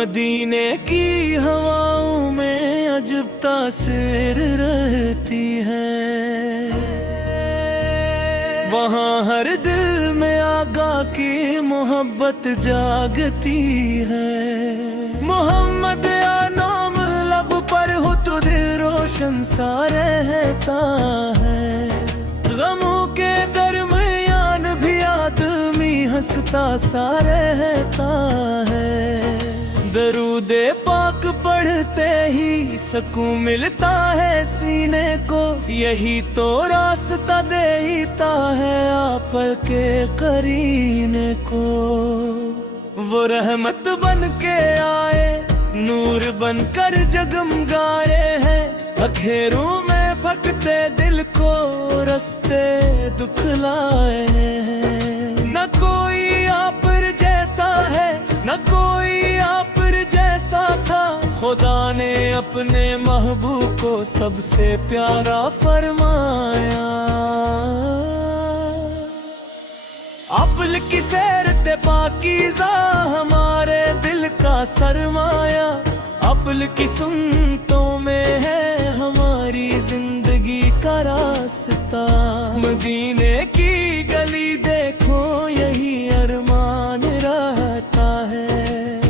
مدینے کی ہواؤں میں عجب تاثیر رہتی ہے، وہاں ہر دل میں آقا کی محبت جاگتی ہے۔ محمد یا نام لب پر ہو تو دل روشن سا رہتا ہے، غموں کے درمیان بھی آدمی ہنستا سا رہتا ہے۔ درود پاک پڑھتے ہی سکون ملتا ہے سینے کو، یہی تو راستہ دیتا ہے آپ کے قرینے کو۔ وہ رحمت بن کے آئے، نور بن کر جگمگا رہے ہیں، اندھیروں میں بھٹکتے دل کو رستے دکھلائے ہیں۔ نہ کوئی آپ جیسا ہے، نہ کوئی آپ جیسا تھا، خدا نے اپنے محبوب کو سب سے پیارا فرمایا۔ عقل کی سیرت پاکیزہ ہمارے دل کا سرمایہ، عقل کی سنتوں میں ہے ہماری زندگی کا راستہ۔ مدینے کی گلی دیکھو یہی ارمان رہتا ہے،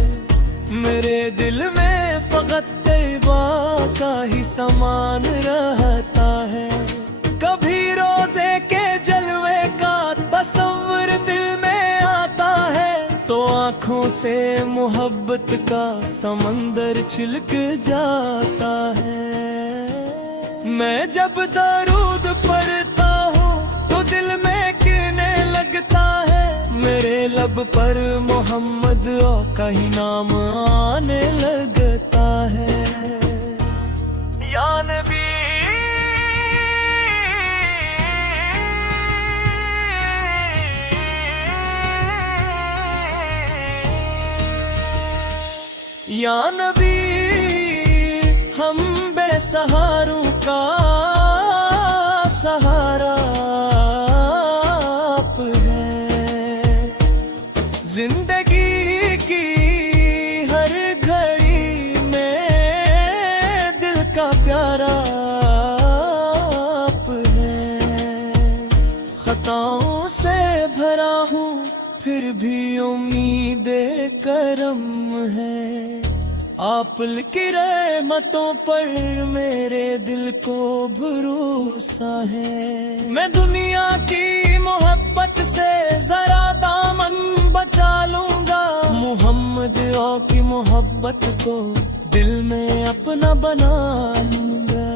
میرے دل میں فقط طیبہ کا ہی سامان رہتا ہے۔ کبھی روزے کے جلوے کا تصور دل میں آتا ہے، تو آنکھوں سے محبت کا سمندر چھلک جاتا ہے۔ میں جب درود پڑھتا ہوں تو دل میں کہنے لگتا ہے، میرے لب پر محمد کا ہی نام آنے لگتا ہے۔ یا نبی یا نبی ہم بے سہاروں کا سہارا آپ ہیں، زندگی کی ہر گھڑی میں دل کا پیارا آپ ہیں۔ خطاؤں سے بھرا ہوں پھر بھی امید کرم ہے، آپ کی رحمتوں پر میرے دل کو بھروسہ ہے۔ میں دنیا کی محبت سے ذرا دامن بچا لوں گا، محمد کی محبت کو دل میں اپنا بنا لوں گا۔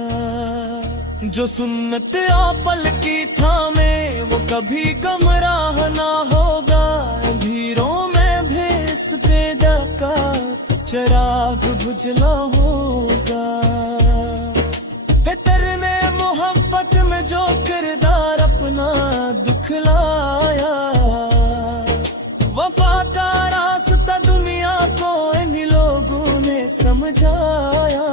جو سنت آپل کی تھامے وہ کبھی گمراہ نہ ہوگا، اندھیروں میں بھی اس پیدا کا چراغ بجھلا ہوگا۔ فطر نے محبت میں جو کردار اپنا دکھلایا، وفا کا راستہ دنیا کو انہی لوگوں نے سمجھایا۔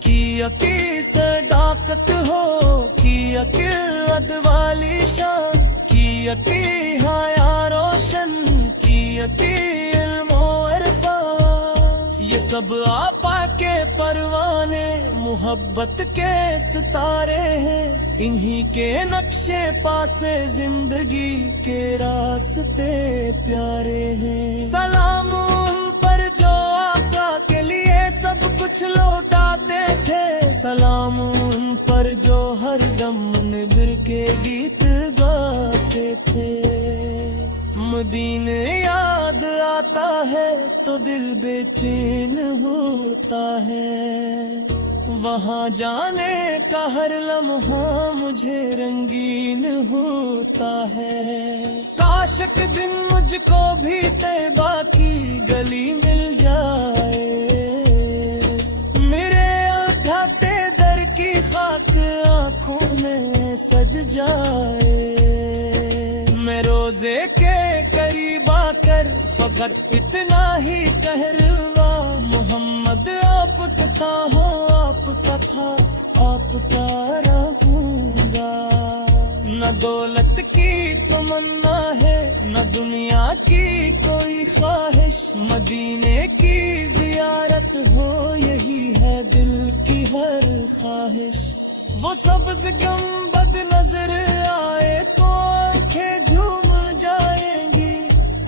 کیا کی صداقت ہو، کیا کی عدل والی شان، کیا کی حیا روشن، کیا کی علم و عرفان، یہ سب آقا کے پروانے محبت کے ستارے ہیں، انہی کے نقشے پاسے زندگی کے راستے پیارے ہیں۔ سلام ان پر جو آقا کے لیے سب کچھ لوٹاتے تھے، سلام ان پر جو ہر دم نبھر کے گیت گاتے تھے۔ مدینے یاد آتا ہے تو دل بے چین ہوتا ہے، وہاں جانے کا ہر لمحہ مجھے رنگین ہوتا ہے۔ کاش ایک دن مجھ کو بھی طیبہ کی گلی مل جائے، میرے آگاتے در کی خاک آنکھوں میں سج جائے۔ میں روزے کے قریب آ کر فقط اتنا ہی کہلوا، محمد آپ کا تھا ہو، آپ کا تھا، آپ کا رہوں گا۔ نہ دولت کی تمنا ہے، نہ دنیا کی کوئی خواہش، خواہش مدینے کی زیارت ہو یہی ہے دل کی ہر خواہش وہ سبز گنبد نظر آئے تو آنکھیں جھوم جائیں گی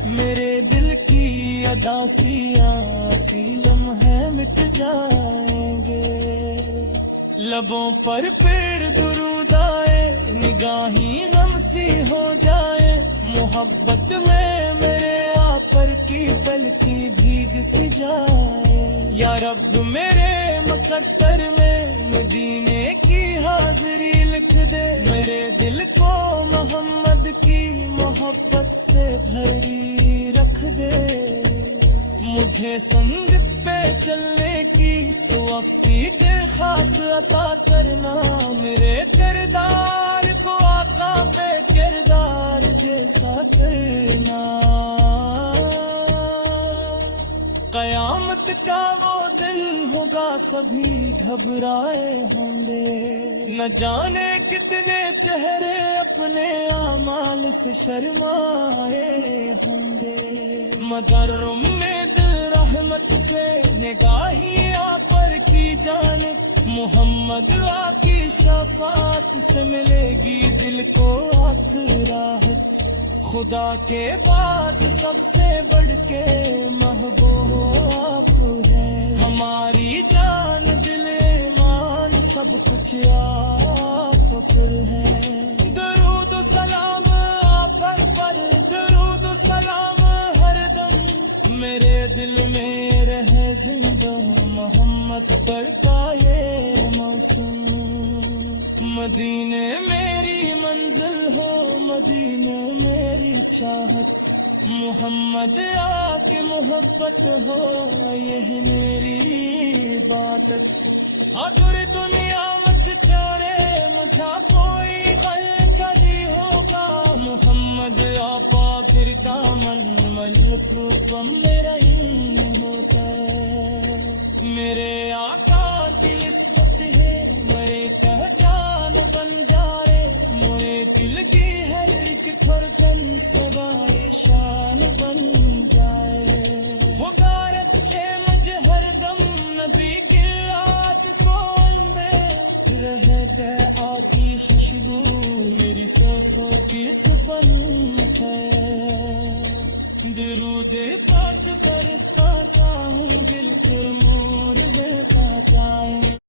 میرے دل کی ادا سی لمحے مٹ جائیں گے لبوں پر پھر درود آئے نگاہیں نم سی ہو جائے محبت میں میرے آپر کی پلکی بھیگ سی جائے یا رب میرے مقدر میں مدینے کی حاضری لکھ دے میرے دل کو محمد کی محبت سے بھری رکھ دے مجھے سنگ پہ چلنے کی توفیق خاص عطا کرنا میرے کردار کو آقا پہ کردار جیسا کرنا قیامت کا وہ دن ہوگا سبھی گھبرائے ہوں گے نہ جانے کتنے چہرے اپنے اعمال سے شرمائے ہوں گے مگر امید رحمت سے نگاہی آپ پر کی جانے محمد آپ کی شفاعت سے ملے گی دل کو آخ راحت خدا کے بعد سب سے بڑھ کے محبوب آپ ہیں ہماری جان دل ایمان سب کچھ آپ پر ہے درود و سلام آپ پر درود و سلام ہر دم میرے دل میں رہے زندہ محمد پر کا یہ موسم مدینے میری منزل ہو مدینے میری چاہت محمد آکے محبت ہو یہ میری عبادت اگر دنیا مجھ چھوڑے مجھا کوئی غلط نہیں ہوگا محمد آپا پھر دامن ملک کم میرا ہی ہوتا ہے میرے آقا کی نسبت ہے میرے پہچان بن جائے میرے دل کی ہر ایک دھڑکن سے شان بن جائے وہ غارت ہے مجھے ہر دم نبی کی یاد کون دے رہے کہ آتی خوشبو میری سانسوں کی سپند ہے درود پاک پر چاہوں دل پر مور دیتا جائے